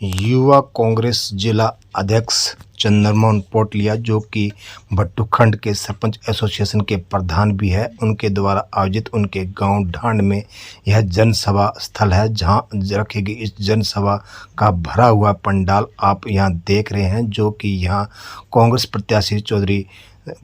युवा कांग्रेस जिला अध्यक्ष चंद्रमोहन पोटलिया, जो कि भट्टू खंड के सरपंच एसोसिएशन के प्रधान भी है, उनके द्वारा आयोजित उनके गांव ढांड में यह जनसभा स्थल है, जहां रखी गई इस जनसभा का भरा हुआ पंडाल आप यहां देख रहे हैं, जो कि यहां कांग्रेस प्रत्याशी चौधरी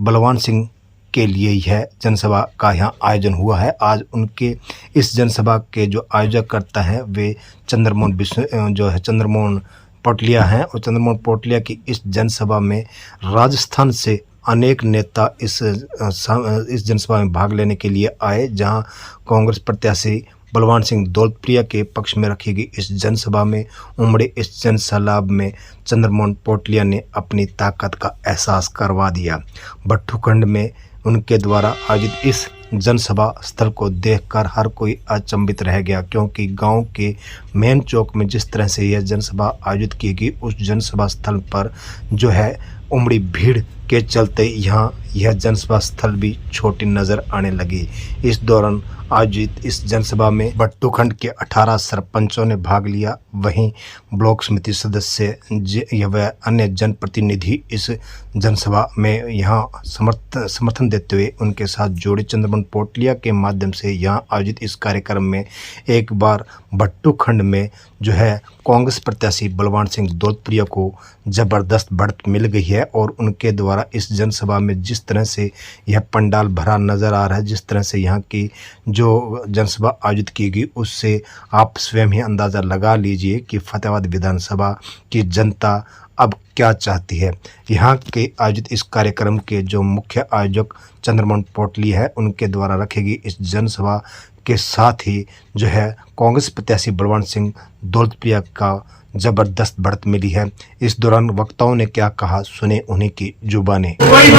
बलवान सिंह के लिए यह जनसभा का यहाँ आयोजन हुआ है। आज उनके इस जनसभा के जो आयोजक करता हैं वे चंद्रमोहन पोटलिया हैं, और चंद्रमोहन पोटलिया की इस जनसभा में राजस्थान से अनेक नेता इस जनसभा में भाग लेने के लिए आए, जहां कांग्रेस प्रत्याशी बलवान सिंह दौलतप्रिया के पक्ष में रखी गई इस जनसभा में उमड़े इस जनसैलाब में चंद्रमोहन पोटलिया ने अपनी ताकत का एहसास करवा दिया। भट्टू खंड में उनके द्वारा आयोजित इस जनसभा स्थल को देखकर हर कोई अचंभित रह गया, क्योंकि गांव के मेन चौक में जिस तरह से यह जनसभा आयोजित की गई, उस जनसभा स्थल पर जो है उमड़ी भीड़ के चलते यहाँ यह जनसभा स्थल भी छोटी नज़र आने लगी। इस दौरान आयोजित इस जनसभा में भट्टू खंड के 18 सरपंचों ने भाग लिया, वहीं ब्लॉक समिति सदस्य व अन्य जनप्रतिनिधि इस जनसभा में यहाँ समर्थन देते हुए उनके साथ जोड़े। चंद्रमोहन पोटलिया के माध्यम से यहाँ आयोजित इस कार्यक्रम में एक बार भट्टू खंड में जो है कांग्रेस प्रत्याशी बलवान सिंह दौलतप्रिया को जबरदस्त बढ़त मिल गई है, और उनके द्वारा इस जनसभा में जिस तरह से यह पंडाल भरा नज़र आ रहा है, जिस तरह से यहाँ की जो जनसभा आयोजित की गई, उससे आप स्वयं ही अंदाज़ा लगा लीजिए कि फतेहाबाद विधानसभा की जनता अब क्या चाहती है। यहाँ के आयोजित इस कार्यक्रम के जो मुख्य आयोजक चंद्रमोहन पोटलिया है, उनके द्वारा रखी गई इस जनसभा के साथ ही जो है कांग्रेस प्रत्याशी बलवान सिंह दौलतप्रिया का जबरदस्त बढ़त मिली है। इस दौरान वक्ताओं ने क्या कहा, सुने उन्हीं की जुबानें। कोई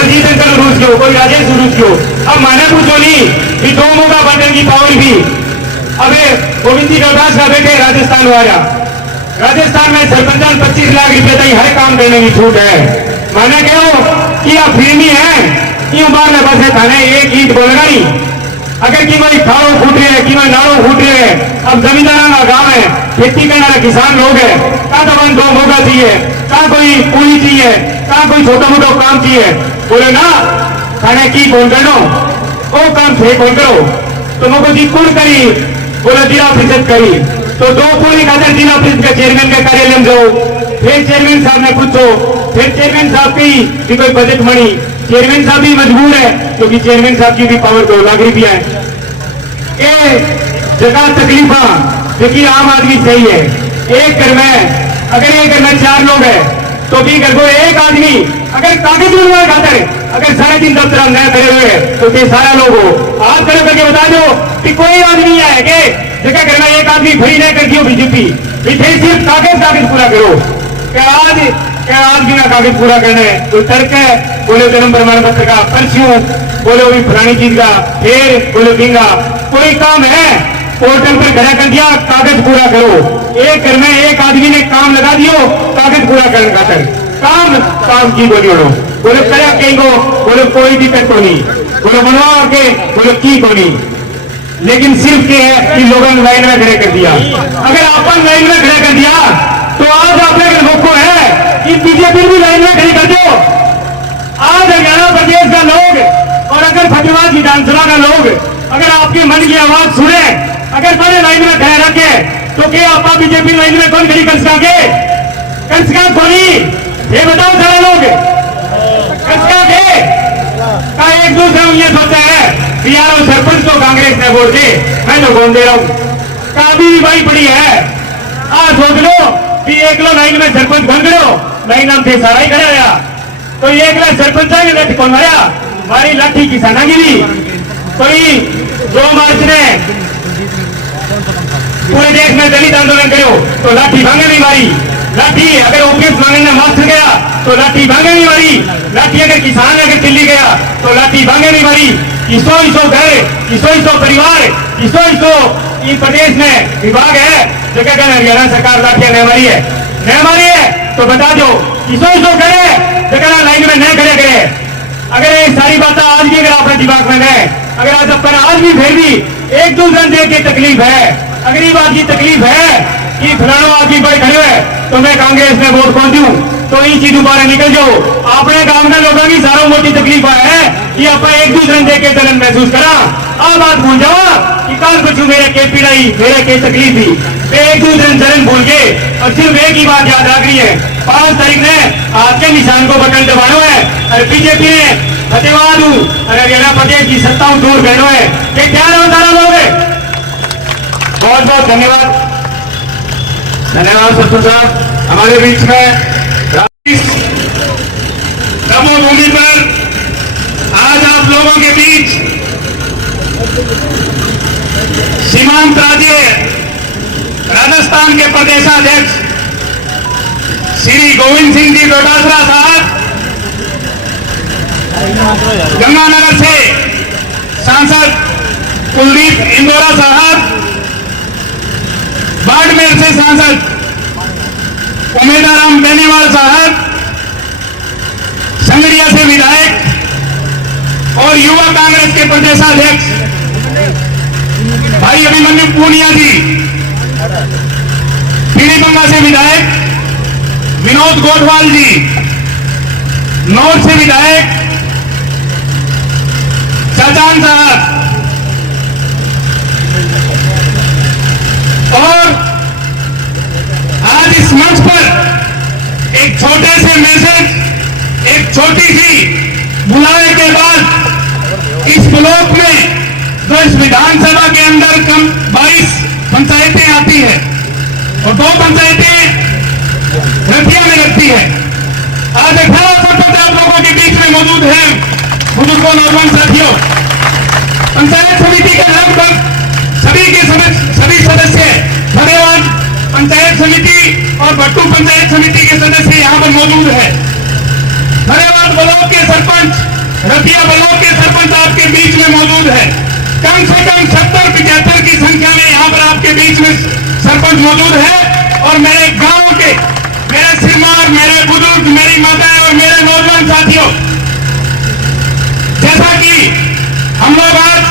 कोई राजेश अब माने पूछो नहीं कि दो मौका बटन की पावर भी अबे गोविंद जी गौदास का बेटे राजस्थान वाला, राजस्थान में सरपंच 25 लाख रुपए तक हर काम देने की छूट है। माना क्यों कि आप फिल्मी है क्यों बार में बस थाने एक ईट बोलेगा नहीं। अगर कि भाई खाड़ो फूट रहे हैं कि भाई नाड़ो फूट रहे हैं, अब जमींदारा का गांव है, खेती करने वाला किसान लोग है, कहा तो दो मौका चाहिए, कहा कोई पूरी चाहिए, कहा कोई छोटा मोटा काम चाहिए, बोले ना थाने की फोन करो वो काम थे फोन करो तो मुझको जी कौन करी, बोले जिला परिषद करी, तो दो पूरी खातर जिला परिषद के चेयरमैन के कार्यालय में जाओ, फिर चेयरमैन साहब ने पूछो, फिर चेयरमैन साहब की कोई बजट मनी, चेयरमैन साहब भी मजबूर है क्योंकि चेयरमैन साहब की भी पावर 2 लाख रुपया है। ये जगह तकलीफा क्योंकि आम आदमी सही है। एक घर में अगर एक घर में 4 लोग है तो भी घर को एक आदमी अगर कागज बनवा खातर अगर सारे दिन दफ्तर नए खड़े हुए तो ये सारा लोग हो आप खड़े करके बता दो कि कोई आदमी है कि जगह घर में एक आदमी खड़ी नहीं करती हो बीजेपी, फिर सिर्फ कागज पूरा करो। क्या आज बिना कागज पूरा करना है, कोई तर्क है, बोले जन्म प्रमाण पत्र का पर्चियों, बोले वही फलानी चीज का, फिर बोले देंगा कोई काम है पोर्टल पर खड़ा कर दिया कागज पूरा करो। एक घर में एक आदमी ने काम लगा दियो कागज पूरा करने खातर काम की बोली बोले कया कहीं बोले कोई दिक्कत को नहीं, बोले बनवा के बोले की को नहीं, लेकिन सिर्फ ये है कि लोगों ने लाइन में खड़े कर दिया। अगर अपन लाइन में खड़े कर दिया तो आज अपने लोग को है कि बीजेपी भी लाइन में खड़ी कर दो। आज हरियाणा प्रदेश का लोग और अगर फतेहाबाद विधानसभा का लोग अगर आपके मन की आवाज सुने, अगर बड़े लाइन में खड़े रखे तो क्या आप बीजेपी लाइन में कौन खड़ी कर सके? कोनी ये बताओ सारे लोग का एक दूसरे में ये सोचा है कि यार सरपंच तो कांग्रेस ने वोट दे, मैं तो कौन दे रहा हूं, काबी भाई पड़ी है। आज सोच लो कि एक लो लाइन में सरपंच बन गयो, लाइन हम थे सारा ही खड़ा रहा, तो एक लाख सरपंच आगे कौन मारा, हमारी लाठी किसाना की भी कोई 2 मार्च ने पूरे देश में दलित आंदोलन करो तो लाठी भांगे नहीं मारी, लाठी अगर ओपीएस मांगने मास्टर गया तो लाठी भांगे नहीं मारी, लाठी अगर किसान अगर दिल्ली गया तो लाठी भांगे नहीं मारी। इसो घर, इसो परिवार, इसो इस प्रदेश में विभाग है जगह कहना हरियाणा सरकार लाठियां नहीं मारी है तो बता दो इसो करे जगह लाइन में नहीं खड़े करे। अगर ये सारी बातें आज भी अगर अपने दिमाग में है, अगर आज अपन आज भी फिर भी एक दूसरे देख के तकलीफ है, अगर ये बात की तकलीफ है कि फलाना आदमी बड़े खड़े हुए तो मैं कांग्रेस में वोट कौन दूं। तो इन चीजों बारे निकल जाओ। अपने गांव में लोगों की सारा मोटी तकलीफ है कि आप एक दूसरे देख के जलन महसूस करा। अब बात भूल जाओ कि कल बच्चों मेरे के पीड़ाई मेरे के तकलीफ थी, वे एक दूसरे जलन भूल के और सिर्फ एक ही बात याद रख रही है, 5 तारीख ने आपके निशान को बटन दबाना है और बीजेपी ने फतेहबाद और हरियाणा प्रदेश की सत्ता दूर बहनो है। ये क्या नाम लोग है। बहुत बहुत धन्यवाद। धन्यवाद सत्तर साहब। हमारे बीच में तपोभूमि पर आज आप लोगों के बीच सीमांत राज्य राजस्थान के प्रदेशाध्यक्ष श्री गोविंद सिंह जी डोटासरा साहब, गंगानगर से सांसद कुलदीप इंदौरा साहब, बाड़मेर से सांसद उमेदाराम बेनीवाल साहब, संगरिया से विधायक और युवा कांग्रेस के प्रदेशाध्यक्ष भाई अभिमन्यु पूनिया जी, पीलीबंगा से विधायक विनोद गोठवाल जी, नॉर्थ से विधायक चाचान साहब, और आज इस मंच पर एक छोटे से मैसेज, एक छोटी सी बुलावे के बाद इस ब्लॉक में जो इस विधानसभा के अंदर कम 22 पंचायतें आती है और 2 पंचायतें रतिया में लगती है। आज 18 सरपंच आप लोगों के बीच में मौजूद हैं। बुजुर्गों, नौजवान साथियों, पंचायत समिति के लगभग सभी सदस्य फतेहबाद पंचायत समिति और भट्टू पंचायत समिति के सदस्य यहां पर मौजूद है। फतेहबाद ब्लॉक के सरपंच, रतिया ब्लॉक के सरपंच आपके बीच में मौजूद है। कम से कम 70-75 की संख्या में यहां पर आपके बीच में सरपंच मौजूद है। और मेरे गांव के, मेरे श्रीमान, मेरे बुजुर्ग, मेरी माताएं और मेरे नौजवान साथियों, जैसा कि हम लोग आज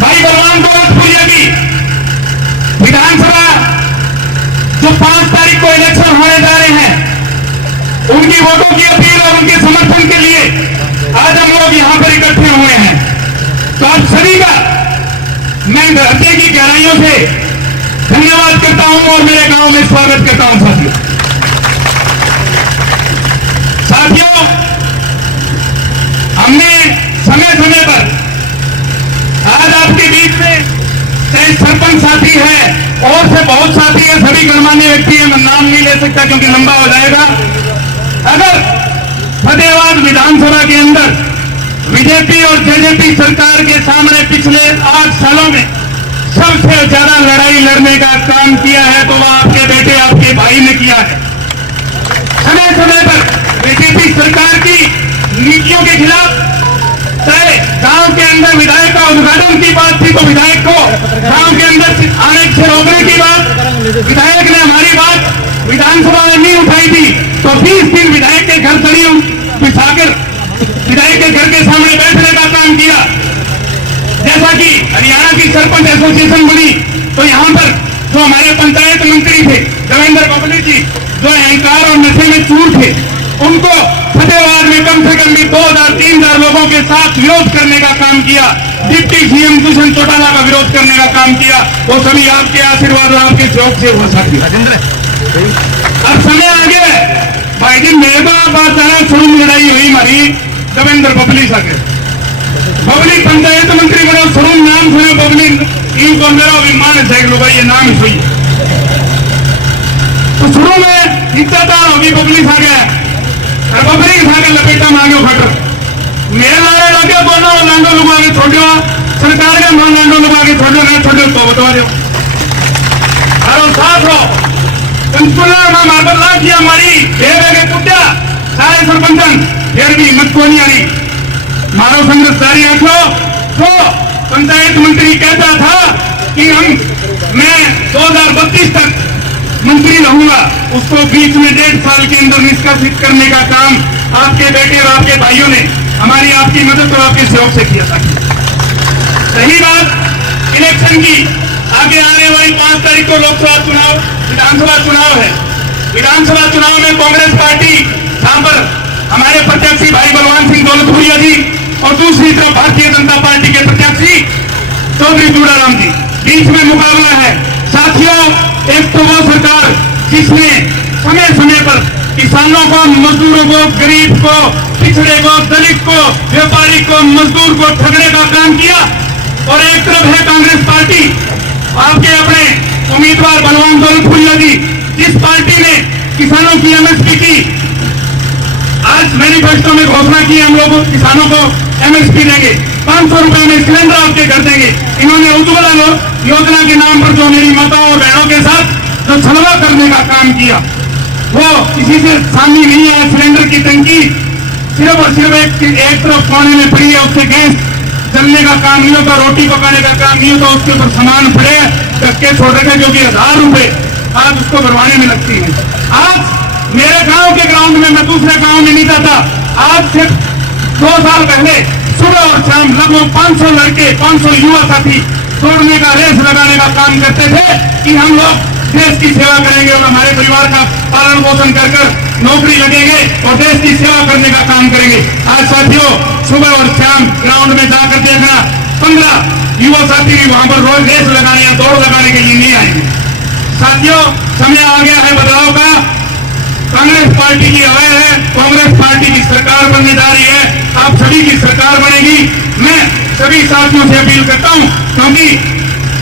भाई बलवान गोरखपुरिया की विधानसभा जो 5 तारीख को इलेक्शन होने जा रहे हैं, उनकी वोटों की अपील और उनके समर्थन के लिए आज हम लोग यहां पर इकट्ठे हुए हैं। तो आप सभी का मैं हृदय की गहराइयों से धन्यवाद करता हूं और मेरे गांव में स्वागत करता हूं। साथियों, हमने समय समय पर आज आपके बीच में चाहे सरपंच साथी है और से बहुत साथी है, सभी गणमान्य व्यक्ति है, मैं नाम नहीं ले सकता क्योंकि लंबा हो जाएगा। अगर फतेहबाद विधानसभा के अंदर बीजेपी और जेजेपी सरकार के सामने पिछले 8 सालों में सबसे ज्यादा लड़ाई लड़ने का काम किया है तो वह आपके बेटे, आपके भाई ने किया है। समय समय पर बीजेपी सरकार की नीतियों के खिलाफ, चाहे गांव के अंदर विधायक का उद्घाटन की बात थी तो विधायक को गांव के अंदर आने से रोकने की बात विधायक ने हमारी बात विधानसभा में नहीं उठाई थी, तो 20 दिन विधायक के घर खड़ी बिछाकर विधायक के घर के सामने बैठने का काम किया। जैसा कि हरियाणा की सरपंच एसोसिएशन बनी तो यहाँ पर जो हमारे पंचायत मंत्री थे देवेंद्र बबली जी, जो अहंकार और नशे में चूर थे, उनको फतेहबाद में कम से कम भी 2000-3000 लोगों के साथ विरोध करने का काम किया। डिप्टी सीएम दुष्यंत चौटाला का विरोध करने का काम किया। वो सभी आपके आशीर्वाद और आपके सहयोग से हो सकती है। अब समय आ गया भाई जी, मेरे बात शुरू लड़ाई हुई हमारी देवेंद्र बबली साथ। बबली पंचायत मंत्री बनो, शुरू नाम सुनो बबली, इनको मेरा अभिमान है लो भाई, ये नाम ही सुई। तो शुरू में इज्जत होगी बबली खा गया और बबली खा के लपेटा मांगो खटर मेरे लारे लगे बोलो लांडो लुगा के छोड़ो, सरकार का मान लांडो लुगा के छोड़ो ना छोड़ो तो बता दो। और साथ हो पंचकुला में मार्बल ला किया हमारी देवे के कुत्ता सारे सरपंचन फिर भी मत को नहीं आ रही मारो संघर्ष जारी रखो। तो पंचायत मंत्री कहता था कि मैं 2032 तक मंत्री रहूंगा, उसको बीच में 1.5 साल के अंदर निष्कासित करने का काम आपके बेटे और आपके भाइयों ने हमारी आपकी मदद और आपके सहयोग से किया था। रही बात इलेक्शन की, आगे आने वाली 5 तारीख को लोकसभा चुनाव, विधानसभा चुनाव है। विधानसभा चुनाव में कांग्रेस पार्टी, जहां पर हमारे प्रत्याशी भाई बलवान सिंह दौलतपुरिया जी और दूसरी तरफ भारतीय जनता पार्टी के प्रत्याशी चौधरी चूड़ाराम जी, बीच में मुकाबला है। साथियों, एक तो वो सरकार जिसने समय समय पर किसानों को, मजदूरों को, गरीब को, पिछड़े को, दलित को, व्यापारी को, मजदूर को ठगने का काम किया, और एक तरफ है कांग्रेस पार्टी, आपके अपने उम्मीदवार बलवान दौलतपुरिया जी, जिस पार्टी ने किसानों की एमएसपी की, आज मैनिफेस्टो में घोषणा की हम लोग किसानों को एमएसपी देंगे, 500 रुपए में सिलेंडर आपके घर देंगे। इन्होंने उज्ज्वला योजना के नाम पर जो मेरी माताओं और बहनों के साथ जो छलवा करने का काम किया, वो किसी से सामने नहीं है। सिलेंडर की टंकी सिर्फ और सिर्फ एक तरफ कोने में पड़ी है, उससे गैस जलने का काम नहीं होता, रोटी पकाने का काम नहीं होता, उसके ऊपर सामान पड़े रखे छोड़ रखे, जो कि 1000 रुपए आज उसको भरवाने में लगती है। आज मेरे गांव के ग्राउंड में, मैं दूसरे गांव में नहीं जाता, आज से 2 साल पहले सुबह और शाम लगभग 500 लड़के, 500 युवा साथी दौड़ने का, रेस लगाने का काम करते थे कि हम लोग देश की सेवा करेंगे और हमारे परिवार का पालन पोषण कर नौकरी लगेंगे और देश की सेवा करने का काम करेंगे। आज साथियों, सुबह और शाम ग्राउंड में जाकर देखना, 15 युवा साथी भी वहां पर रोज रेस लगाने या दौड़ लगाने के लिए नहीं आएंगे। साथियों, समय आ गया है बदलाव का। कांग्रेस पार्टी की हवा है, कांग्रेस पार्टी की सरकार बनने जा रही है, आप सभी की सरकार बनेगी। मैं सभी साथियों से अपील करता हूं, क्योंकि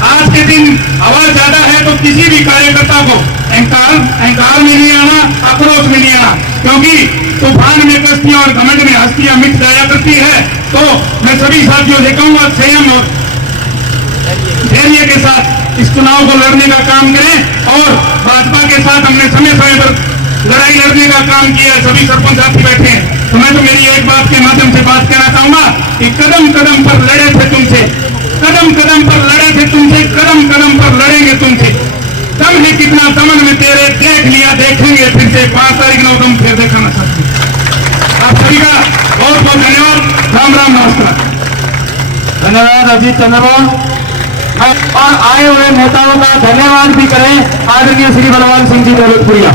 आज के दिन हवा ज्यादा है तो किसी भी कार्यकर्ता को अहंकार में नहीं आना, आक्रोश में नहीं आना, क्योंकि तूफान में कश्तियां और घमंड में हस्तियां मिट जाया करती है। तो मैं सभी साथियों से कहूंगा, संयम और धैर्य के साथ इस चुनाव को लड़ने का काम करें, और भाजपा के साथ हमने समय समय पर लड़ाई लड़ने का काम किया है। सभी सरपंच साथी बैठे हैं, तो मैं तो मेरी एक बात के माध्यम से बात कहना चाहूंगा कि कदम कदम पर लड़े थे तुमसे, कदम कदम पर लड़े थे तुमसे, कदम कदम पर लड़ेंगे तुमसे। दम है कितना दमन में तेरे, देख लिया देखेंगे फिर से, 5 तारीख 9 दम फिर देखना सकते। आप सभी का बहुत बहुत धन्यवाद। राम राम, नमस्कार। धन्यवाद अजीत चंद्रमा। और आए हुए नेताओं का धन्यवाद भी करें आदरणीय श्री बलवान सिंह जी दौलतपुरिया।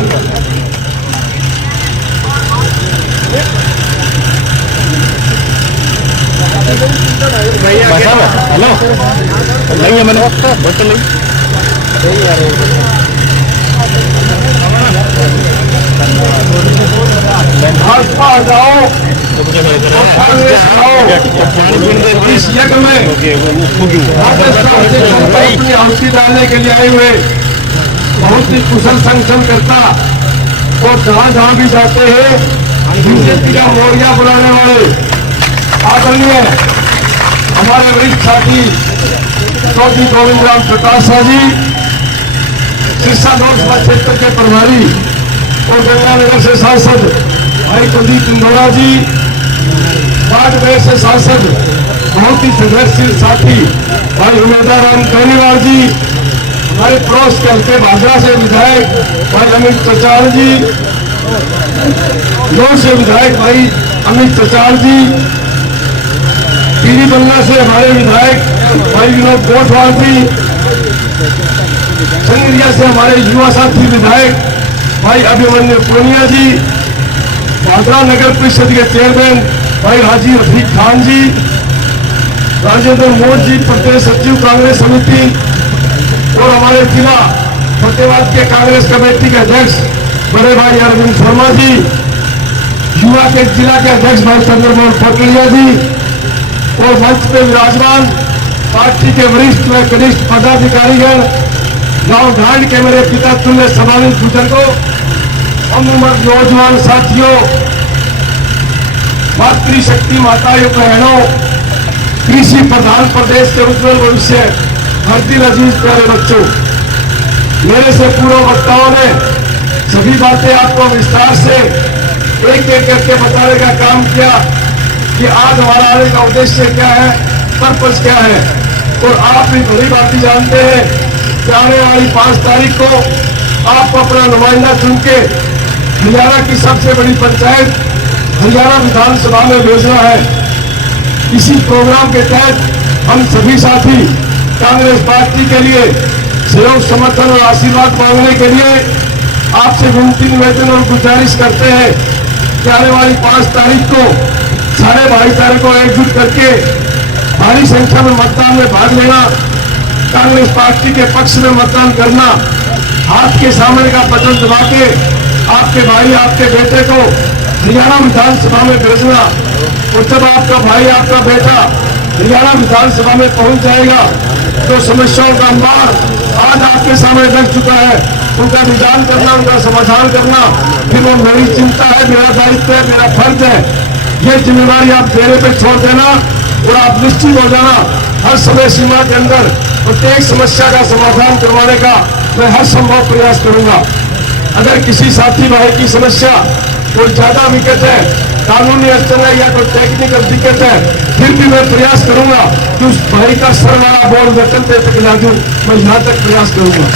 हेलो नहीं है, मैंने बोतल नहीं भाजपा जाओ, इस यज्ञ में अपनी आहुति डालने के लिए आए हुए बहुत ही कुशल संगठनकर्ता, और जहां जहां भी जाते हैं बीजेपी का मोरिया बुलाने वाले आदरणीय हमारे वरिष्ठ साथी चौधरी गोविंद राम प्रकाश जी, सिरसा लोकसभा क्षेत्र के प्रभारी और गंगानगर से सांसद भाई कुलदीप इंदौरा जी, बाड़मेर से सांसद बहुत ही संघर्षशील साथी भाई उमेदा राम बेनीवाल जी, हमारे पड़ोस के हल्के भादरा से विधायक भाई अमित चचाल जी, नौ से विधायक भाई अमित चचाल जी, पीरी बल्ला से हमारे विधायक भाई विनोद गोठवाल जी, संगरिया से हमारे युवा साथी विधायक भाई अभिमन्यु पूनिया जी, भादरा नगर परिषद के चेयरमैन भाई हाजी रफीक खान जी, राजेंद्र मोद जी प्रदेश सचिव कांग्रेस समिति, और हमारे जिला फतेहाबाद के कांग्रेस कमेटी के अध्यक्ष बड़े भाई अरविंद शर्मा जी, युवा के जिला के अध्यक्ष भाई चंद्रमोहन पटलिया जी, और मंच पे विराजमान पार्टी के वरिष्ठ व कनिष्ठ पदाधिकारीगण, गांव ढांड के मेरे पिता तुल्य समानित बुजुर्गों, हम उम्र नौजवान साथियों, मातृशक्ति माताओं बहनों, कृषि प्रधान प्रदेश के उज्जवल भविष्य भरती अजीज प्यारे बच्चों, मेरे से पूर्व वक्ताओं ने सभी बातें आपको विस्तार से एक एक करके बताने का काम किया कि आज हमारा आने का उद्देश्य क्या है, पर्पस क्या है, और आप भी बड़ी बातें जानते हैं कि आने वाली 5 तारीख को आपको अपना नुमाइंदा चुन के हरियाणा की सबसे बड़ी पंचायत हरियाणा विधानसभा में भेजना है। इसी प्रोग्राम के तहत हम सभी साथी कांग्रेस पार्टी के लिए सहयोग समर्थन और आशीर्वाद मांगने के लिए आपसे विनती निवेदन और गुजारिश करते हैं कि आने वाली 5 तारीख को सारे भाईचारे को एकजुट करके भारी संख्या में मतदान में भाग लेना, कांग्रेस पार्टी के पक्ष में मतदान करना, हाथ के सामने का बटन दबा के आपके भाई आपके बेटे को हरियाणा विधानसभा में भेजना, और जब आपका भाई आपका बेटा हरियाणा विधानसभा में पहुंच जाएगा तो समस्याओं का अंबार आज आपके सामने रख चुका है, उनका निदान करना, उनका समाधान करना फिर वो मेरी चिंता है, मेरा दायित्व है, मेरा फर्ज है। ये जिम्मेदारी आप मेरे पे छोड़ देना और आप निश्चित हो जाना हर समय सीमा के अंदर प्रत्येक समस्या का समाधान करवाने का मैं हर संभव प्रयास करूंगा। अगर किसी साथी भाई की समस्या कोई ज्यादा विकट है, कानूनी अड़चन है या कोई टेक्निकल दिक्कत है, फिर भी मैं प्रयास करूंगा कि उस भाई का सर वाला बोल वतन पे तक ला दूं, मैं यहाँ तक प्रयास करूंगा।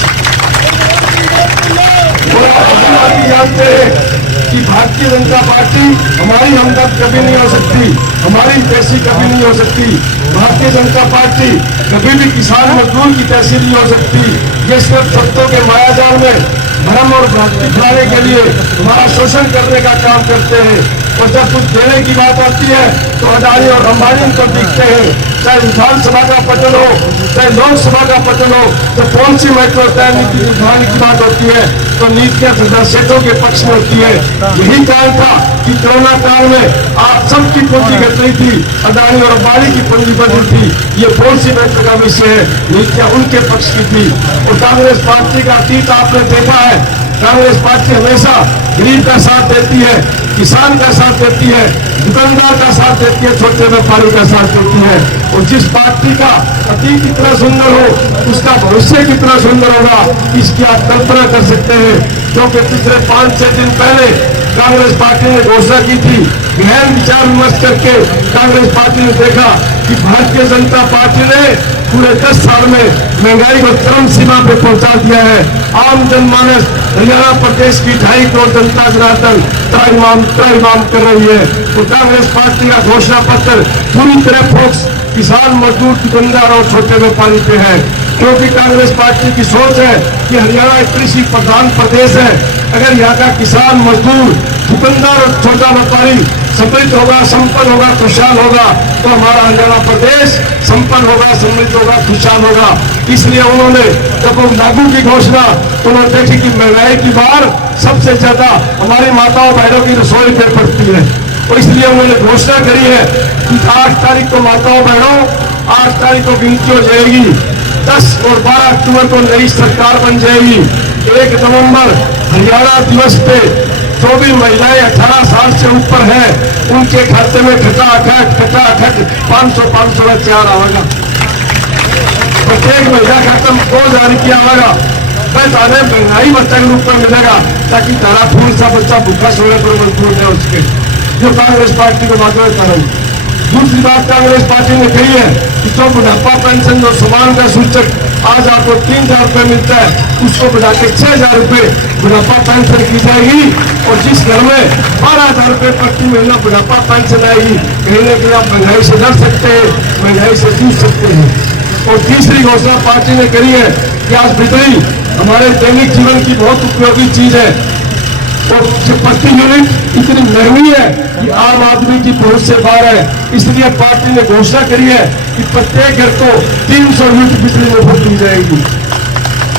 और आप जानते हैं कि भारतीय जनता पार्टी हमारी हमदर्द कभी नहीं हो सकती, हमारी तैसी कभी नहीं हो सकती। भारतीय जनता पार्टी कभी भी किसान मजदूर की तैसी नहीं हो सकती। ये सिर्फ शब्दों के मायाजाल में भ्रम और भ्रांति फैलाने के लिए हमारा शोषण करने का काम करते हैं, और जब कुछ देने की बात आती है तो अडानी और अंबानी उनको दिखते हैं। चाहे विधानसभा का पतन हो, चाहे लोकसभा का पतन हो, तो कौन सी मेट्रो तय नीति निर्धारण की बात होती है तो नीतियां सदा सेठों के पक्ष में होती है। यही कारण था कि कोरोना काल में आप सबकी पूंजी घट रही थी, अडानी और अंबानी की पूंजी बढ़ रही थी। ये कौन सी मेट्रो का विषय है, नीतियां उनके पक्ष की थी। और कांग्रेस पार्टी का अतीत आपने देखा है, कांग्रेस पार्टी हमेशा गरीब का साथ देती है, किसान का साथ देती है, दुकानदार का साथ देती है, छोटे व्यापारी का साथ देती है। और जिस पार्टी का अतीत कितना सुंदर हो उसका भविष्य कितना सुंदर होगा इसकी आप कल्पना कर सकते हैं। क्योंकि पिछले 5-6 दिन पहले कांग्रेस पार्टी ने घोषणा की थी, गहन विचार विमर्श करके कांग्रेस पार्टी ने देखा कि भारतीय जनता पार्टी ने पूरे 10 साल में महंगाई को चरम सीमा पे पहुंचा दिया है। आम जनमानस हरियाणा प्रदेश की 2.5 करोड़ जनता जनार्दन त्राहिमाम कर रही है। तो कांग्रेस पार्टी का घोषणा पत्र पूरी तरह फोकस किसान मजदूर दुकानदार और छोटे व्यापारी पे है, क्योंकि कांग्रेस पार्टी की सोच है कि हरियाणा एक कृषि प्रधान प्रदेश है। अगर यहाँ का किसान मजदूर दुकानदार और छोटा व्यापारी समृद्ध होगा, संपन्न होगा, खुशहाल होगा तो हमारा हरियाणा प्रदेश संपन्न होगा, समृद्ध होगा, खुशहाल होगा। इसलिए उन्होंने जब वो लागू की घोषणा तो उन्होंने देखी कि महंगाई की बार सबसे ज्यादा हमारी माताओं बहनों की रसोई पे पड़ती है, और इसलिए उन्होंने घोषणा करी है कि 8 तारीख को माताओं बहनों 8 तारीख को गिनती हो जाएगी, 10 और 12 अक्टूबर को नई सरकार बन जाएगी। 1 नवंबर हरियाणा दिवस पे जो भी महिलाएं 18 साल से ऊपर हैं उनके खाते में खटाखट 500 का चार आएगा, प्रत्येक महिला खाता में 2000 किया आएगा। बस आने महंगाई भत्ता के रूप में मिलेगा ताकि तारा फूल सा बच्चा भूखा सोने पर मजबूर है उसके, जो कांग्रेस पार्टी को माध्यम करें। दूसरी बात कांग्रेस पार्टी ने कही है कि जो बुढ़ापा पेंशन जो समान का सूचक आज आपको 3000 रुपये मिलता है उसको बढ़ा के 6000 रुपये बुढ़ापा पेंशन की जाएगी, और जिस घर में 12000 रुपये प्रति महीना बुढ़ापा पेंशन आएगी कहीं ना कहीं आप महंगाई से लड़ सकते हैं, महंगाई से जूझ सकते हैं। और तीसरी घोषणा पार्टी ने करी है कि आज बिजली हमारे दैनिक जीवन की बहुत उपयोगी चीज है, और प्रति यूनिट इतनी महंगी है कि आम आदमी की पहुंच से बाहर है। इसलिए पार्टी ने घोषणा करी है कि प्रत्येक घर को 300 यूनिट बिजली मुफ्त दी जाएगी।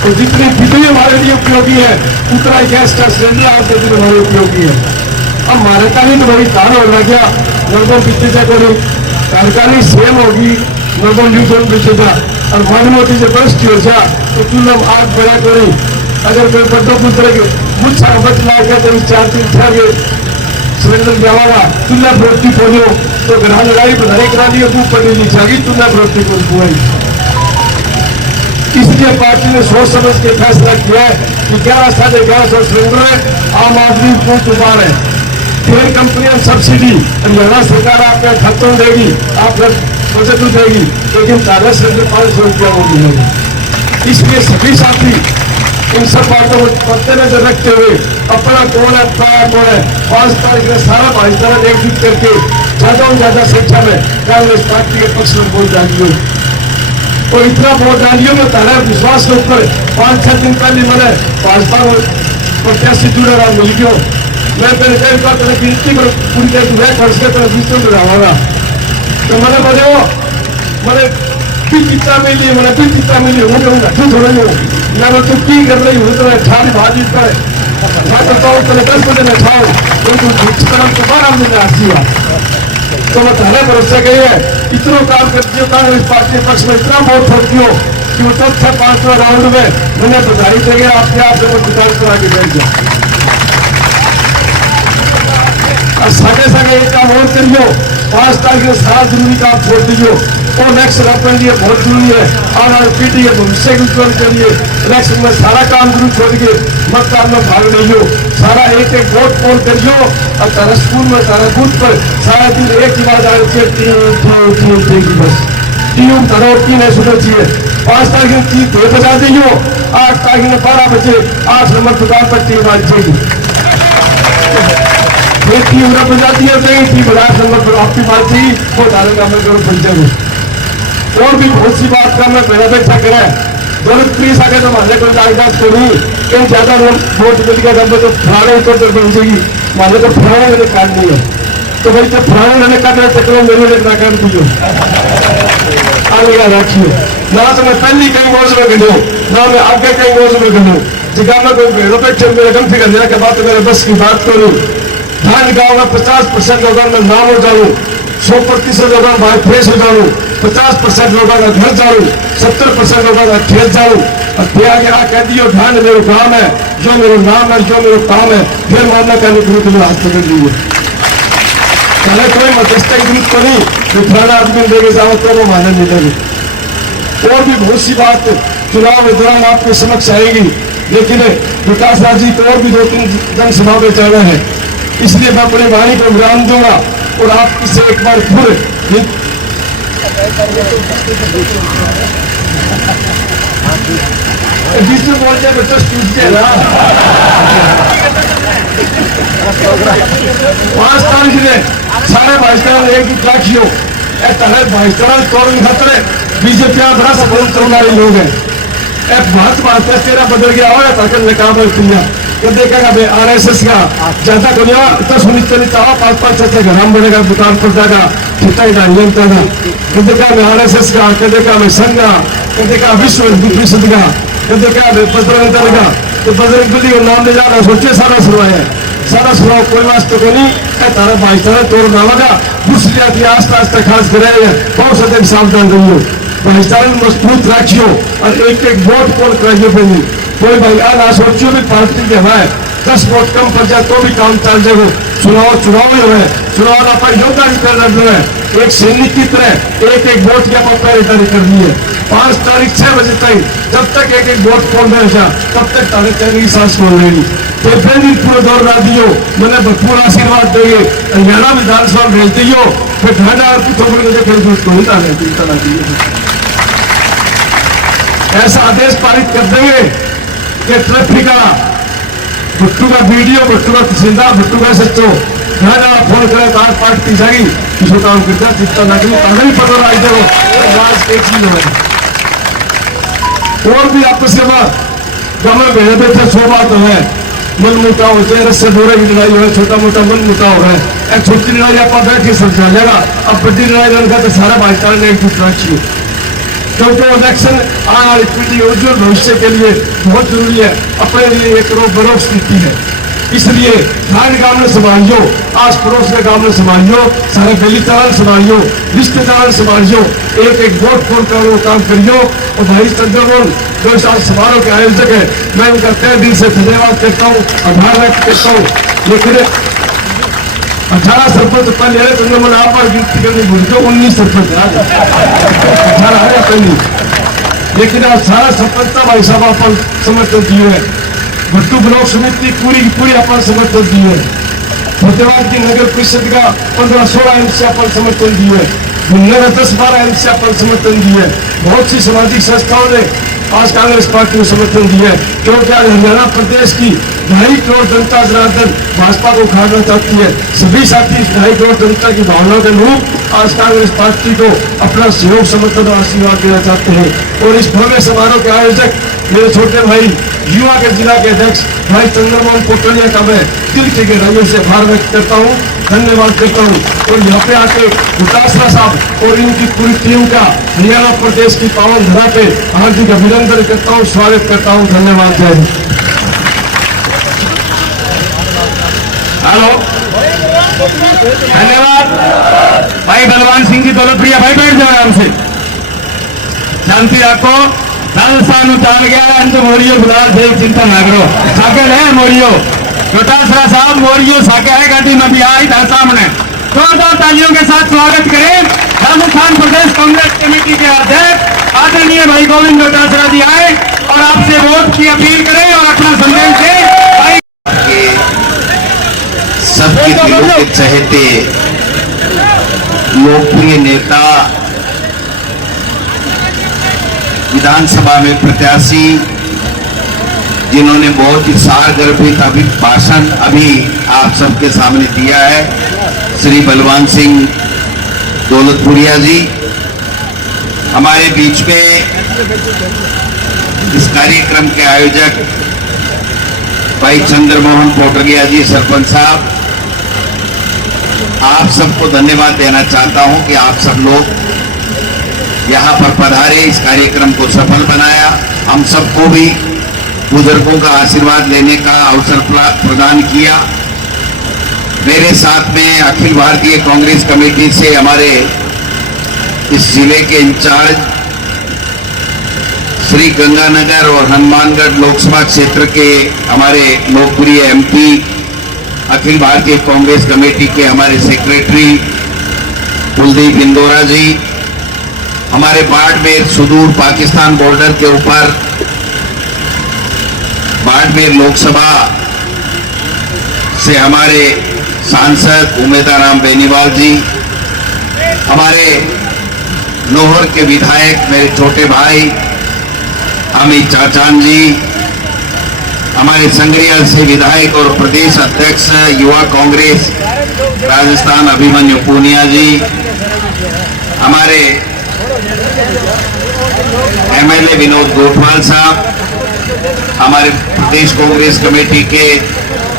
तो जितनी बिजली हमारे लिए उपयोगी है उतना गैस का सिलेंडर आज के दिन हमारे उपयोगी है। अब हमारे का ही तो बड़ी दान हो गया, नर्मों बिजली से करो सरकारी सेम होगी, नर्मों न्यूट्रल बिजली का और मानवती से बस्ट हो जा तो तुम आग बड़ा करो। अगर कोई बड़ो पुत्र मुझ बच लाएगा तो 4 दिन था सिलेंडर जावा चूल्हा फरोख्ती खोलो तो ग्रह लगाई बधाई करा दिए तू पड़ी नहीं जाएगी चूल्हा फरोख्ती को हुई। इसलिए पार्टी ने सोच समझ के फैसला किया है कि 11,500 सिलेंडर है, आम आदमी को दुबार है। तेल कंपनियां सब्सिडी हरियाणा सरकार आपके खातों में देगी, आप बचत देगी, लेकिन ताजा सिलेंडर 500 रुपया वो मिलेगी। इसलिए सभी साथी इन सब बातों को मद्दे नजर रखते हुए अपना कौन है पाया कौन है 5 तारीख में सारा भाईचारा एकजुट करके ज्यादा से ज्यादा संख्या में कांग्रेस पार्टी के पक्ष में वोट डालिए। और इतना वोट डालियो में तारा विश्वास के ऊपर 5-6 दिन पहले मैंने भाजपा प्रत्याशी जुड़े रहा मिल गयो। मैं तेरे कई बार तेरे गिनती पर पूरी तरह खर्च के तेरे बीच में रहागा तो मैंने बोले मैंने भी कितना मिली मैंने भी कितना मिली होंगे होंगे तू थोड़ा ही हो मैं तू की कर रही हूँ तो ठान भाजी पर मैं तो कहूँ तेरे 10 बजे में ठाऊँ तो तू तरफ तो बारह बजे आती है तो मैं तारे भरोसे गई है इतना काम करती हो कांग्रेस पार्टी के पक्ष में इतना वोट छोड़ती हो कि वो तब था 5वां राउंड में मैंने बधाई देंगे आपके आप जब चुनाव करा के बैठ जाओ और सागे सागे एक काम और करियो 5 तारीख में सारा जरूरी काम छोड़ दीजिए और इलेक्शन अपने लिए बहुत जरूरी है आने वाली पीढ़ी के भविष्य के उज्जवल के लिए इलेक्शन में सारा काम जरूर छोड़ के मतदान में भाग लीजिए सारा एक वोट पोल करियो और तारा स्कूल में तारा बूथ पर सारा दिन एक ही बात आती बस तीन करोड़ 3 सुनना चाहिए 5 तारीख में 3 बजा दीजिए 8 तारीख में 12 बजे 8 नंबर दुकान पर 3 बार जाएगी एक की उम्र बजा दिया गई थी 50 नंबर पर आपकी बात थी वो डाले का मैं बन जाऊँ और भी बहुत सी बात का मैं पहले बैठा करें दोनों प्लीज आगे तो मानने को कागजात करूँ कहीं ज्यादा वोट मिल गया तो फराने ऊपर तो बन जाएगी मानने को फराने मैंने काटनी है तो भाई जब फराने मैंने काटना चक्रों मेरे लिए ना काट दीजिए आगे का रखिए ना तो मैं पहली कहीं गोज में गिनूँ ना मैं आगे कहीं गोज में गिनूँ जगह में कोई रुपये मेरे गम फिर करने के बाद तो मेरे बस की बात करूँ धान गाँव में 50% लोगों में नाम हो जाऊँ 100% लोगों में बाहर फेस हो जाऊँ 50% लोगों का घर जाऊँ 70% लोगों का खेत जाऊँ और दिया गया कह दियो धान मेरे काम है जो मेरा नाम है जो मेरा काम है फिर मानना करने के लिए तुम्हें हाथ पकड़ लीजिए पहले कोई मध्यस्थ की जरूरत को नहीं जो फलाना आदमी देखे जाओ तो वो मानने नहीं लगे और भी बहुत सी बात चुनाव के दौरान आपके समक्ष आएगी लेकिन विकास राज जी को और भी 2-3 जनसभा में जाना है इसलिए मैं अपनी वाणी को विराम दूंगा और आप इसे एक बार फिर बीच में बोल जाए बच्चा टूट जाए ना 5 तारीख ने सारे भाईचारा एक जुट रखियो भाईचारा तौर खातर बीजेपी बड़ा सफल करने वाले लोग हैं भारत भारत तेरा बदल गया हो ताकत नकाम देखा RSS का ज्यादा दुनिया इतना सुनिश्चित चाहो 5-5 6 घर बनेगा दुकान पर जाएगा कितना ही नियम था देखा मैं RSS का देखा मैं संघ का देखा विश्व परिषद का देखा मैं बजरंग दल का तो बजरंग बली को नाम ले जाना सोचे सारा सुनवाया सारा सुनाओ कोई वास्तव को नहीं तारा भाईचारा तोड़ नागा दूसरी जाति आस्ता आस्ता खास कराए बहुत सदैव सावधान रहियो भाईचारा मजबूत रखियो और एक वोट पोल कराइयो पहले कोई भाई ना सोचियो भी पार्टी के है 10 वोट कम पड़ जाए तो भी काम चल जाएगा चुनाव ही है चुनाव आप योद्धा भी कर रहे हैं एक सैनिक की तरह एक वोट की आप तैयारी कर दी है 5 तारीख 6 बजे तक जब तक एक वोट पोल रहेगा तब तक तारीख की सांस खोल रहेगी तो फिर पूरा दौर ना दियो मैंने भरपूर आशीर्वाद देंगे हरियाणा विधानसभा भेज दियो फिर ऐसा आदेश पारित कर देंगे कि ट्रैफिक का भट्टू का वीडियो भट्टू का तहसीलदार भट्टू का सच्चो घर फोन करे तो आज पार्टी जाएगी किसी काम करता चिंता ना करी पहले ही पता आज देखो एक चीज है और भी आपस के बाद जब मैं भेजे बैठे 100 बात है मन मुटाव हो चाहे रस्से बोरे की लड़ाई हो छोटा मोटा मन मुटाव है एक छोटी लड़ाई आप बैठ समझा जाएगा अब बड़ी लड़ाई लड़का तो सारा भाईचारा ने एक जुट रखिए क्योंकि इलेक्शन आने वाली पीढ़ी उज्जवल भविष्य के लिए बहुत जरूरी है अपने लिए एक बरोब स्थिति है इसलिए हर गांव में संभालियो आस पड़ोस के गांव में संभालियो सारे गली ताल संभालियो रिश्तेदार संभालियो एक वोट फोन कर काम करियो और भाई चंद्रमोहन जो इस समारोह के आयोजक है मैं उनका तय दिल से धन्यवाद करता हूँ आभार व्यक्त करता हूँ लेकिन 18 सरपंच पहले है चंद्रमोहन आप गिनती करनी भूल गए 19 सरपंच 18 है पहली लेकिन आज सारा सरपंच भाई साहब अपन समर्थन दिए है भट्टू ब्लॉक समिति पूरी की पूरी अपन समर्थन दिए फतेहाबाद की नगर परिषद का 15-16 MC अपन समर्थन दिए 10-12 MC अपन समर्थन दिए बहुत सी सामाजिक संस्थाओं ने आज कांग्रेस पार्टी को समर्थन दिया है, क्योंकि आज हरियाणा प्रदेश की 2.5 करोड़ जनता जनार्दन भाजपा को उखाड़ना चाहती है। सभी साथी 2.5 करोड़ जनता की भावना के अनुरूप आज कांग्रेस पार्टी को अपना सहयोग, समर्थन और आशीर्वाद देना चाहते हैं। और इस भव्य समारोह के आयोजक मेरे छोटे भाई युवा के जिला के अध्यक्ष भाई चंद्रमोहन पोटलिया का मैं दिल के गहराइयों से आभार व्यक्त करता हूँ, धन्यवाद करता हूँ। और यहाँ पे आके डोटासरा साहब और इनकी पूरी टीम का हरियाणा प्रदेश की पावन धरा पे हार्दिक अभिनंदन करता हूँ, स्वागत करता हूँ। धन्यवाद। जय हिंद। हेलो, धन्यवाद भाई बलवान सिंह जी दौलतप्रिया भाई, बैठ जाओ आराम से, शांति रखो। राजस्थान उतार गया अंत मोरियो गुलाल देव चिंता न करो, साके है मोरियो डोटासरा साहब मोरियो साके है गाड़ी में भी आई था सामने। जोरदार तालियों के साथ स्वागत करें राजस्थान प्रदेश कांग्रेस कमेटी के अध्यक्ष आदरणीय भाई गोविंद डोटासरा जी आए और आपसे वोट की अपील करें और अपना संदेश दें। भाई सबके दिलों के चहेते लोकप्रिय नेता, विधानसभा में प्रत्याशी, जिन्होंने बहुत ही सारगर्भित भाषण अभी आप सबके सामने दिया है, श्री बलवान सिंह दौलतपुरिया जी हमारे बीच में। इस कार्यक्रम के आयोजक भाई चंद्रमोहन पोटलिया जी सरपंच साहब, आप सबको धन्यवाद देना चाहता हूं कि आप सब लोग यहाँ पर पधारे, इस कार्यक्रम को सफल बनाया। हम सबको भी बुजुर्गों का आशीर्वाद लेने का अवसर प्रदान किया। मेरे साथ में अखिल भारतीय कांग्रेस कमेटी से हमारे इस जिले के इंचार्ज श्री गंगानगर और हनुमानगढ़ लोकसभा क्षेत्र के हमारे लोकप्रिय एमपी, अखिल भारतीय कांग्रेस कमेटी के हमारे सेक्रेटरी कुलदीप इंदौरा जी, हमारे बाड़मेर सुदूर पाकिस्तान बॉर्डर के ऊपर बाड़मेर लोकसभा से हमारे सांसद उमेदाराम बेनीवाल जी, हमारे लोहर के विधायक मेरे छोटे भाई अमित चाचान जी, हमारे संगरिया से विधायक और प्रदेश अध्यक्ष युवा कांग्रेस राजस्थान अभिमन्यु पूनिया जी, हमारे एमएलए विनोद गोठवाल साहब, हमारे प्रदेश कांग्रेस कमेटी के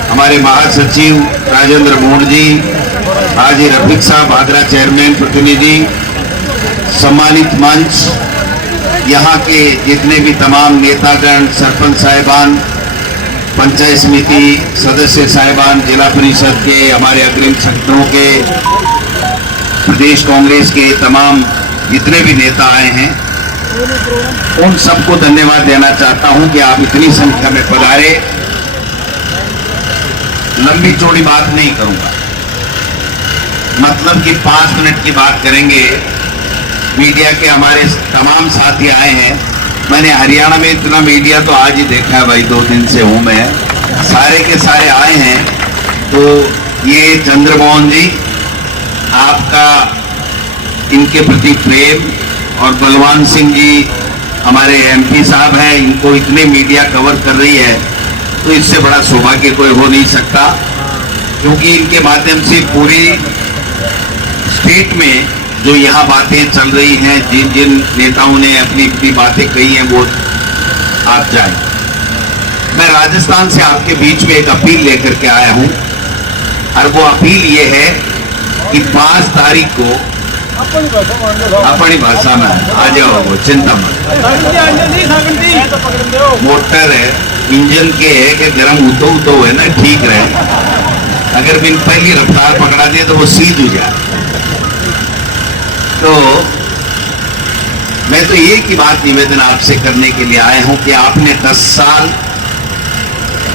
हमारे महासचिव राजेंद्र मोड़ जी, हाजी रफीक साहब आगरा चेयरमैन प्रतिनिधि, सम्मानित मंच, यहाँ के जितने भी तमाम नेतागण, सरपंच साहिबान, पंचायत समिति सदस्य साहिबान, जिला परिषद के हमारे अग्रिम संगठनों के, प्रदेश कांग्रेस के तमाम जितने भी नेता आए हैं, उन सबको धन्यवाद देना चाहता हूं कि आप इतनी संख्या में पधारे। लंबी चौड़ी बात नहीं करूंगा, मतलब कि 5 मिनट की बात करेंगे। मीडिया के हमारे तमाम साथी आए हैं। मैंने हरियाणा में इतना मीडिया तो आज ही देखा है भाई, 2 दिन से हूं मैं, सारे के सारे आए हैं। तो ये चंद्रमोहन जी, आपका इनके प्रति प्रेम, और बलवान सिंह जी हमारे एमपी साहब हैं, इनको इतने मीडिया कवर कर रही है, तो इससे बड़ा सौभाग्य कोई हो नहीं सकता, क्योंकि इनके माध्यम से पूरी स्टेट में जो यहाँ बातें चल रही हैं, जिन जिन नेताओं ने अपनी अपनी बातें कही हैं, वो आप जाएं। मैं राजस्थान से आपके बीच में एक अपील लेकर के आया हूँ, और वो अपील ये है कि 5 तारीख को अपनी भाषा में आ जाओ, वो चिंता मत। मोटर है, इंजन के है कि गर्म उतो है ना, ठीक रहे। अगर बिन पहली रफ्तार पकड़ा दे तो वो सीध हो जाए। तो मैं तो एक ही बात निवेदन आपसे करने के लिए आया हूं कि आपने 10 साल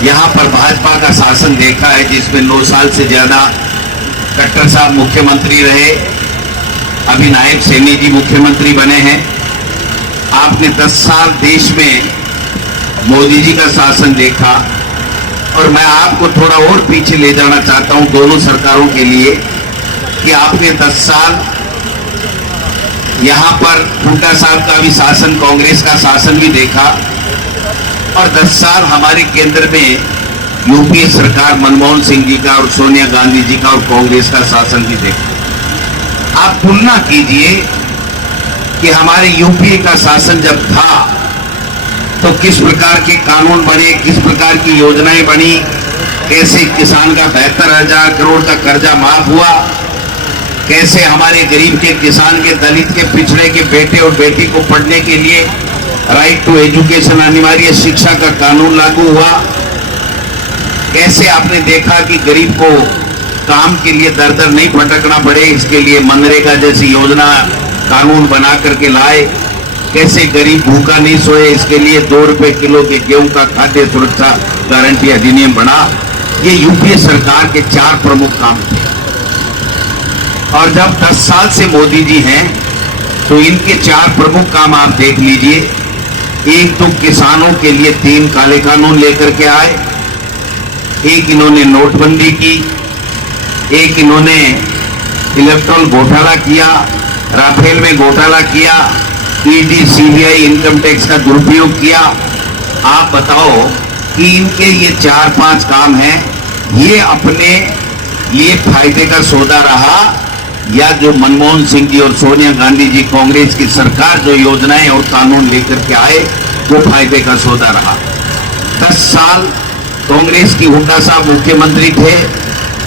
यहां पर भाजपा का शासन देखा है, जिसमें 9 साल से ज्यादा खट्टर साहब मुख्यमंत्री रहे, अभी नायब सैनी जी मुख्यमंत्री बने हैं। आपने 10 साल देश में मोदी जी का शासन देखा, और मैं आपको थोड़ा और पीछे ले जाना चाहता हूं दोनों सरकारों के लिए, कि आपने 10 साल यहाँ पर हुड्डा साहब का भी शासन, कांग्रेस का शासन भी देखा, और 10 साल हमारे केंद्र में यूपीए सरकार मनमोहन सिंह जी का और सोनिया गांधी जी का और कांग्रेस का शासन भी देखा। आप तुलना कीजिए कि हमारे यूपीए का शासन जब था तो किस प्रकार के कानून बने, किस प्रकार की योजनाएं बनी, कैसे किसान का 72,000 करोड़ का कर्जा माफ हुआ, कैसे हमारे गरीब के, किसान के, दलित के, पिछड़े के बेटे और बेटी को पढ़ने के लिए राइट टू एजुकेशन अनिवार्य शिक्षा का कानून लागू हुआ, कैसे आपने देखा कि गरीब को काम के लिए दर दर नहीं भटकना पड़े, इसके लिए मनरेगा जैसी योजना कानून बना करके लाए, कैसे गरीब भूखा नहीं सोए, इसके लिए 2 रुपए किलो के गेहूं का खाद्य सुरक्षा गारंटी अधिनियम बना। ये यूपीए सरकार के 4 प्रमुख काम थे। और जब 10 साल से मोदी जी हैं तो इनके 4 प्रमुख काम आप देख लीजिए। एक तो किसानों के लिए 3 काले कानून लेकर के आए, एक इन्होंने नोटबंदी की, एक इन्होंने इलेक्ट्रल घोटाला किया, राफेल में घोटाला किया, ईडी सीबीआई इनकम टैक्स का दुरुपयोग किया। आप बताओ कि इनके ये 4-5 काम हैं, ये अपने लिए फायदे का सौदा रहा, या जो मनमोहन सिंह जी और सोनिया गांधी जी कांग्रेस की सरकार जो योजनाएं और कानून लेकर के आए वो फायदे का सौदा रहा। 10 साल कांग्रेस की हुड्डा साहब मुख्यमंत्री थे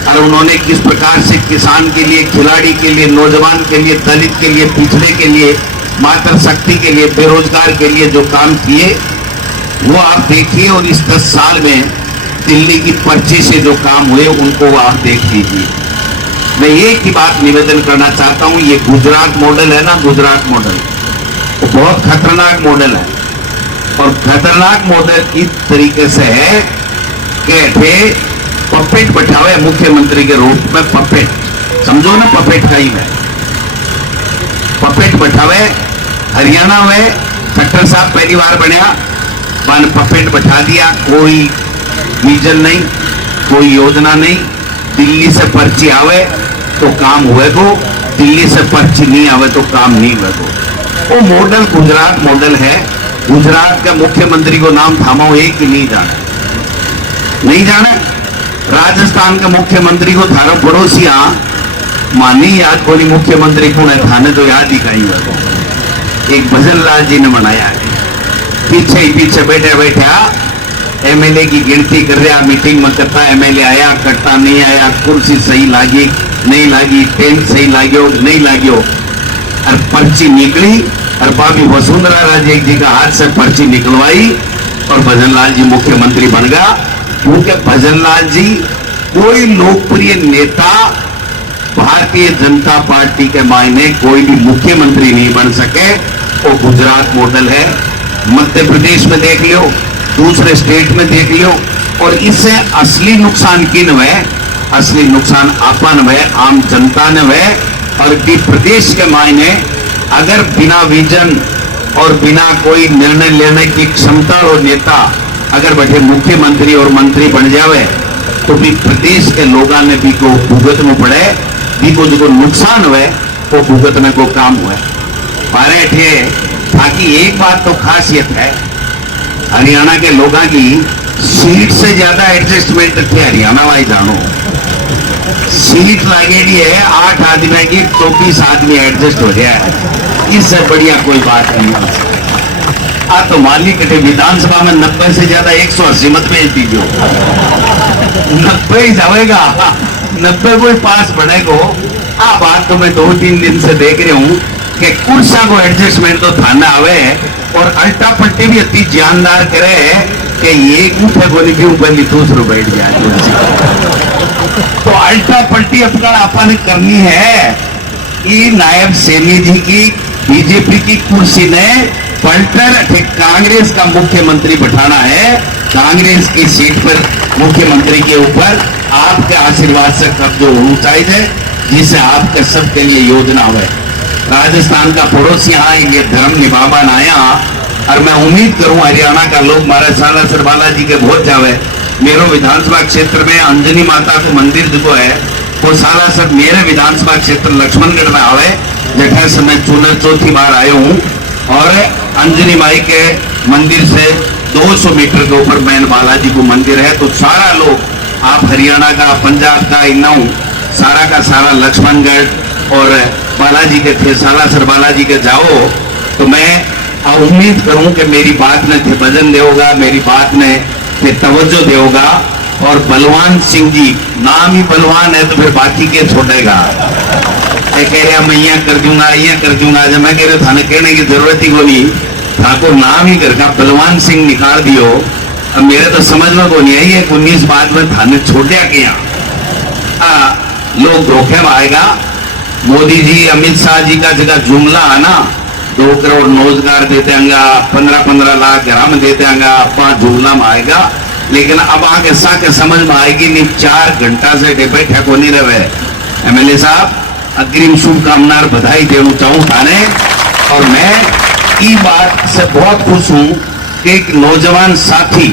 और उन्होंने किस प्रकार से किसान के लिए, खिलाड़ी के लिए, नौजवान के लिए, दलित के लिए, पिछड़े के लिए, मातृशक्ति के लिए, बेरोजगार के लिए जो काम किए वो आप देखिए। और इस 10 साल में दिल्ली की पर्ची से जो काम हुए उनको आप देख लीजिए। मैं एक ही बात निवेदन करना चाहता हूं, ये गुजरात मॉडल है ना, गुजरात मॉडल वो बहुत खतरनाक मॉडल है। और खतरनाक मॉडल इस तरीके से है कि पपेट बैठावे मुख्यमंत्री के रूप में, पपेट समझो ना, पपेट का ही है, पपेट बैठावे। हरियाणा में खट्टर साहब पहली बार बनया, वन पपेट बैठा दिया, कोई विजन नहीं, कोई योजना नहीं। दिल्ली से पर्ची आवे तो काम हुए को, दिल्ली से पर्ची नहीं आवे तो काम नहीं हुए को। वो मॉडल गुजरात मॉडल है। गुजरात का मुख्यमंत्री को नाम थामाओ एक ही नहीं जाना, नहीं जाना। राजस्थान के मुख्यमंत्री को थारो पड़ोसिया मानी याद कोई मुख्यमंत्री कौन है, थाने तो याद ही कहीं हुआ। एक भजन लाल जी ने बनाया है, पीछे ही पीछे बैठे बैठे एमएलए की गिनती कर रहा, मीटिंग में करता, एमएलए आया, कट्टा नहीं आया, कुर्सी सही लागी नहीं लागी, टेंट सही लाग्यो नहीं लाग्यो, और पर्ची निकली और भाभी वसुंधरा राजे जी का हाथ से पर्ची निकलवाई और भजन लाल जी मुख्यमंत्री बन गया। क्योंकि भजन लाल जी कोई लोकप्रिय नेता भारतीय जनता पार्टी के मायने कोई भी मुख्यमंत्री नहीं बन सके। वो गुजरात मॉडल है। मध्य प्रदेश में देख लियो, दूसरे स्टेट में देख लियो, और इससे असली नुकसान किन हुए? असली नुकसान आपन हुए, आम जनता ने हुए। और कि प्रदेश के मायने अगर बिना विजन और बिना कोई निर्णय लेने की क्षमता और नेता अगर बैठे मुख्यमंत्री और मंत्री बन जावे तो भी प्रदेश के लोगों ने भी को भुगत में पड़े, भी को जो नुकसान हुए वो भुगतने को काम हुए। बारे थे ताकि एक बात तो खासियत है, हरियाणा के लोगों की सीट से ज्यादा एडजस्टमेंट थे हरियाणा वाली। जानो सीट लगेगी है 8 आदमी की, 24 आदमी एडजस्ट हो गया है। इससे बढ़िया कोई बात नहीं हो सकती। तो मालिक कटे विधानसभा में 90 से ज्यादा 180 मत भेज दीजिए, 90 ही जाएगा, 90 कोई पास बनेगो। बात तो मैं 2-3 दिन से देख रही हूँ कि कुर्सा को एडजस्टमेंट तो थाना आवे और अल्टा पट्टी भी इतनी जानदार करे कि ये उठे बोली क्यों पहले दूसरों बैठ जाए। तो अल्टा पट्टी अपना अपन करनी है कि नायब सैनी जी की बीजेपी की कुर्सी ने पलटर कांग्रेस का मुख्यमंत्री बैठाना है। कांग्रेस की सीट पर मुख्यमंत्री के ऊपर आपके आशीर्वाद से कब्जा होना चाहिए, जिससे आपके सबके लिए योजना हुए। राजस्थान का पड़ोसी यहाँ ये धर्म निभावन आया और मैं उम्मीद करूं हरियाणा का लोग महाराज सालासर बालाजी के बहुत जावे। मेरे विधानसभा क्षेत्र में अंजनी माता का मंदिर जो है वो सालासर मेरे विधानसभा क्षेत्र लक्ष्मणगढ़ में आवे जठा से मैं चुना चौथी बार आया हूँ और अंजनी माई के मंदिर से 200 मीटर के ऊपर मैन बालाजी को मंदिर है। तो सारा लोग, आप हरियाणा का, पंजाब का, इन्नाऊ सारा का सारा लक्ष्मणगढ़ और बालाजी के थे, सालासर बालाजी के जाओ। तो मैं उम्मीद करूं कि मेरी बात ने थे वजन देगा, मेरी बात ने थे तवज्जो देगा। और बलवान सिंह जी, नाम ही बलवान है तो फिर बाकी के छोड़ेगा। कह रहे मैं यहाँ कर दूंगा, यहाँ कर दूंगा। जब मैं कह रहे थाने कहने की जरूरत ही को नहीं, ठाकुर नाम ही घर का बलवान सिंह निकाल दियो। अब मेरे तो समझ में को नहीं आई है 19 बाद में थाने छोड़ दिया क्या। लोग धोखे में आएगा। मोदी जी, अमित शाह जी का जगह जुमला आना, 2 करोड़ रोजगार दे देंगे, 15-15 लाख ग्राम दे देंगे, 5 जुमला में आएगा। लेकिन अब आगे सा के समझ में आएगी नहीं। 4 घंटा से बैठे को नहीं रहे। एमएलए साहब, अग्रिम शुभकामना और बधाई देना चाहूं थाने। और मैं ई बात से बहुत खुश हूं कि एक नौजवान साथी,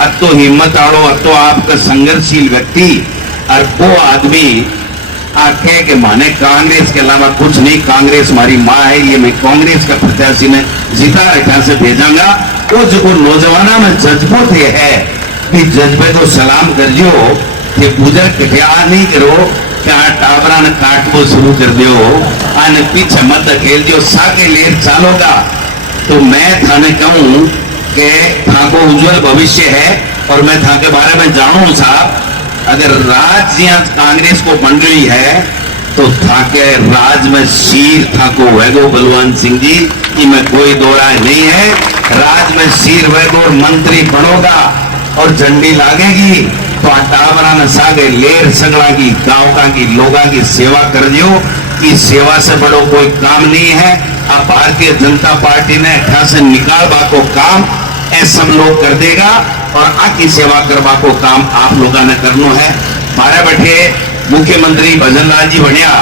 अब तो हिम्मत आड़ो, अब तो आपका संघर्षशील व्यक्ति और वो आदमी आखे कि माने कांग्रेस के अलावा कुछ नहीं, कांग्रेस हमारी माँ है, ये मैं कांग्रेस का प्रत्याशी में जीता रेखा से भेजांगा। वो जो नौजवाना में जज्बों थे है कि जज्बे को सलाम कर जो कि बुजुर्ग क्या नहीं करो, क्या टावरा ने काटको शुरू कर दो, आने पीछे मत खेल दियो, साके लेर चालोगा। तो मैं थाने कहूं कि थाको उज्जवल भविष्य है। और मैं था के बारे में जानू साहब, अगर राज यहाँ कांग्रेस को बन रही है तो था के राज में शीर थाको वैगो बलवान सिंह जी, इनमें कोई दो राय नहीं है। राज में शीर वैगो मंत्री बनोगा और झंडी लागेगी तो टावरा न सागे लेर सगड़ा की गांव का की लोगा की सेवा कर दियो। कि सेवा से बड़ो कोई काम नहीं है। अब भारतीय जनता पार्टी ने अठा से निकालवा को काम सब लोग कर देगा और आकी सेवा करवा को काम आप लोगों ने करना है। हमारे बैठे मुख्यमंत्री भजन लाल जी बढ़िया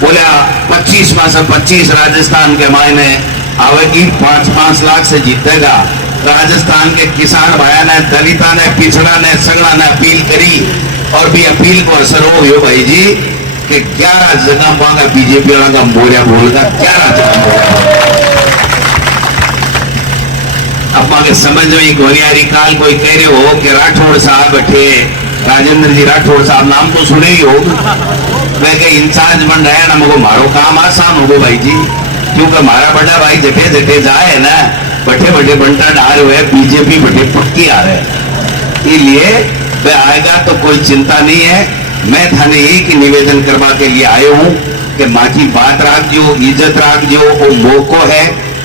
बोला 25 में से 25 राजस्थान के मायने आवेगी, 5-5 लाख से जीतेगा। राजस्थान के किसान भाई ने, दलिता ने, पिछड़ा ने, सगड़ा ने अपील करी और भी अपील को असर हो भाई जी कि 11 जगह पागा बीजेपी वाला का मोरिया बोलगा, 11 जगह। अब आगे समझ में गोनियारी काल कोई कह रहे हो कि राठौड़ साहब बैठे, राजेंद्र जी राठौड़ साहब नाम तो सुने ही हो, मैं के इंचार्ज बन रहे हैं ना, मुझे मारो काम आसान होगा भाई जी। क्योंकि हमारा बड़ा भाई जठे जठे जाए ना, बठे बठे बंटा डाल हुए, बीजेपी बठे पक्की आ रहे हैं। इसलिए वह आएगा तो कोई चिंता नहीं है। मैं थाने एक ही निवेदन करवा के लिए आया हूँ कि माँ की बात राख जो, इज्जत राख जो, वो मौको है,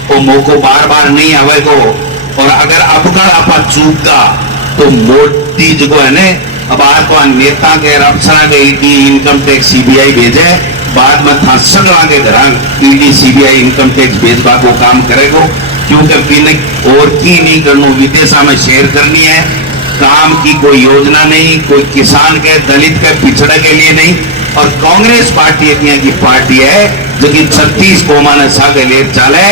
वो मौको बार बार नहीं आवेगो। और अगर अबका आपा चूका तो मोटी जो है ने, अब आपको नेता के अफसर के इनकम टैक्स सीबीआई भेजे, बाद में था सगड़ा के घर ईडी सीबीआई इनकम टैक्स भेजवा को काम करेगो। क्योंकि बिन और की नहीं करनो, विदेशा में शेयर करनी है, काम की कोई योजना नहीं, कोई किसान के, दलित के, पिछड़े के लिए नहीं। और कांग्रेस पार्टी इतनी की पार्टी है जो कि 36 कौमा ने साथ ले चले,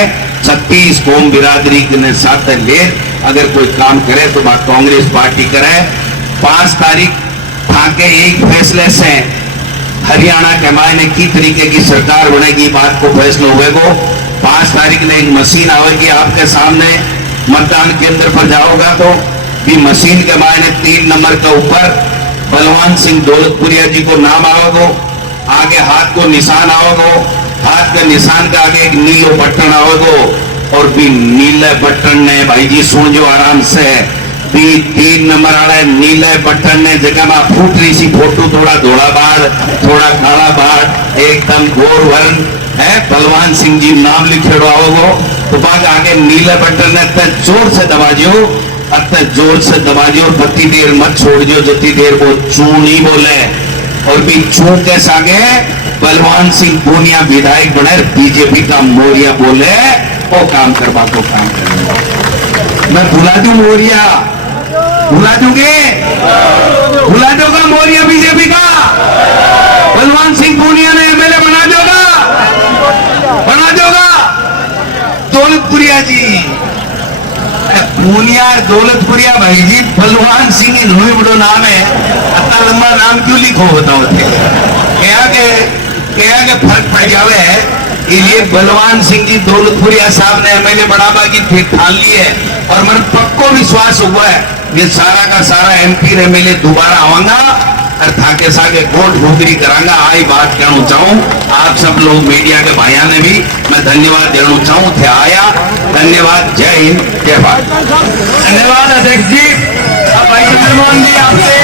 36 कौम बिरादरी ने साथ ले, अगर कोई काम करे तो बात कांग्रेस पार्टी करे। 5 तारीख था के एक फैसले से हरियाणा के मायने की तरीके की सरकार बनेगी, बात को फैसला होगा। 5 तारीख में एक मशीन आएगी आपके सामने, मतदान केंद्र पर जाओगा तो भी मशीन के मायने 3 नंबर के ऊपर बलवान सिंह दौलतपुरिया जी को नाम आओगो, आगे हाथ को निशान आओगो, हाथ के निशान के आगे एक नीलो बटन आओगो। और भी नीले बटन ने भाई जी सुन जो आराम से, भी 3 नंबर वाले नीले बटन ने जगह में फूट रही सी फोटो, थोड़ा धोला बाढ़, थोड़ा काला बाढ़, एकदम गोर वर्ण है, बलवान सिंह जी नाम लिखे आओगो। तो बाद आगे नीले बटन ने तय जोर से दबा जो, अतः जोर से दबा जो, बत्ती देर मत छोड़ जो, जितनी देर वो चू नहीं बोले। और भी चू के सागे बलवान सिंह पूनिया विधायक बने, बीजेपी का मोरिया बोले, वो काम करवा को काम करेंगे। मैं भुला दूं मोरिया, भुला दूंगे, भुला दूंगा मोरिया बीजेपी का, बलवान सिंह पूनिया ने एमएलए बना दोगा, बना दोगा। दौलतपुरिया जी, पूनिया दौलतपुरिया भाई जी, बलवान सिंह इन्होंने बड़ो नाम है, इतना लंबा नाम क्यों लिखो बताओ थे? क्या के फर्क पड़ जावे है, ये बलवान सिंह जी दौलतपुरिया साहब ने एमएलए बढ़ावा की फिर ठान ली है और मन पक्को विश्वास हुआ है ये सारा का सारा एमपी एमएलए दोबारा आवांगा और थाके सागे कोट ठोकरी करांगा। आई बात कहना चाहूं आप सब लोग मीडिया के भाइयों ने भी मैं धन्यवाद देना चाहूं थे आया। धन्यवाद। जय हिंद जय भारत। धन्यवाद अध्यक्ष जी। अब भाई चंद्रमोहन जी आपसे